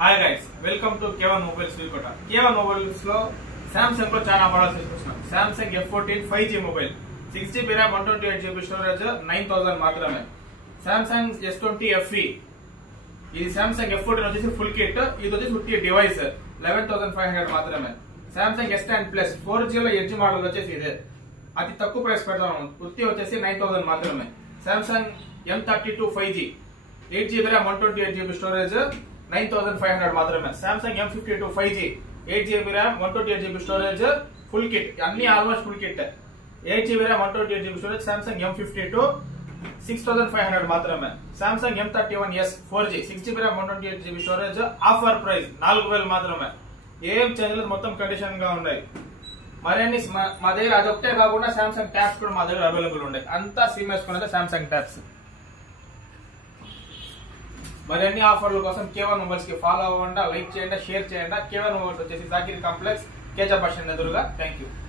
Hi guys, welcome to K1 mobiles V Kota. K1 mobiles లో Samsung లో చాలా మోడల్స్ తీసుకొచ్చాం. Samsung F14 5G mobile, 6GB RAM, 128GB storage, 9000 మాత్రమే. Samsung S20 FE, ఇది Samsung F14 వచ్చేసి full kit, ఇది వచ్చేసి ఫుల్ డివైస్, 11500 మాత్రమే. సామ్సంగ్ S10 Plus 4G లో ఎడ్జ్ మోడల్ వచ్చేసి ఇదే, అతి తక్కువ ప్రైస్ పెడతాము. పూర్తి వచ్చేసి 9000 మాత్రమే. Samsung M32 5G, 8GB RAM, 128GB storage, 9500 మాత్రమే. Samsung M52 5G, 8GB RAM, 128GB storage, full kit, అన్ని almost full kit, 8GB RAM, 128GB storage. Samsung M52 6500 మాత్రమే. Samsung M31s 4G, 6GB RAM, 128GB storage, offer price 4000 మాత్రమే. ఏం change, మొత్తం condition గా ఉన్నాయి. మరిన్ని మా దగ్గర అదొకటే కాకుండా సామ్సంగ్ ట్యాబ్స్ కూడా మా దగ్గర అవైలబుల్ ఉన్నాయి. అంతా సిమ్ వేసుకున్నది సామ్సంగ్ ట్యాబ్స్. మరిన్ని ఆఫర్ల కోసం K1 మొబైల్స్ కి ఫాలో అవ్వండి, లైక్ చేయండి, షేర్ చేయండి. K1 మొబైల్స్ వచ్చేసి జాకిర్ కాంప్లెక్స్, కేజా బస్ స్టాండ్ ఎదురుగా. Thank you.